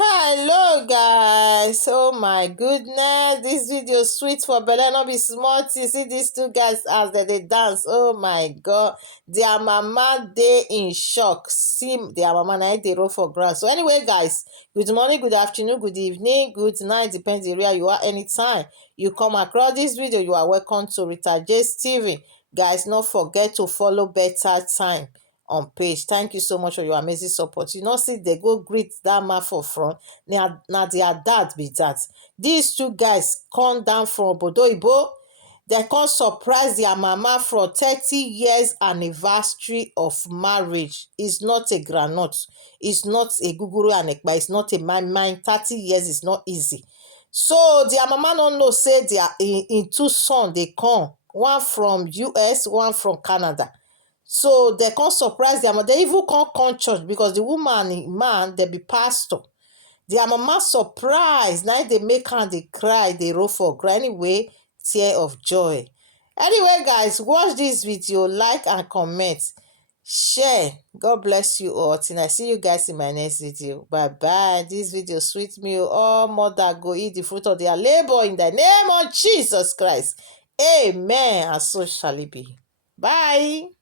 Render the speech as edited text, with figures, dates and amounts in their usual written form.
Hello guys, oh my goodness, this video sweet for belle no be small thing. See these two guys as they dance, oh my god, their mama dey in shock. See their mama na dey roll for ground. So anyway guys, good morning, good afternoon, good evening, good night, depends the area you are. Anytime you come across this video, you are welcome to Rita J's TV. Guys, not forget to follow Better Time on page. Thank you so much for your amazing support. You know, see, they go greet that man for front. Now their dad be that. These two guys come down from Bodoibo. They come surprise their mama for 30 years anniversary of marriage. It's not a granite. It's not a guguru and ekpa. It's not a mine. 30 years is not easy. So their mama don't know, say their in two sons they come. One from US, one from Canada. So they come surprise their mama. They even come church because the woman man they be pastor. Their mama surprise. Now they make her they cry, they roll for ground. Anyway, tear of joy. Anyway, guys, watch this video, like and comment, share. God bless you all. Till I see you guys in my next video. Bye bye. This video sweet me. All mother go eat the fruit of their labor in the name of Jesus Christ. Amen. And so shall it be. Bye.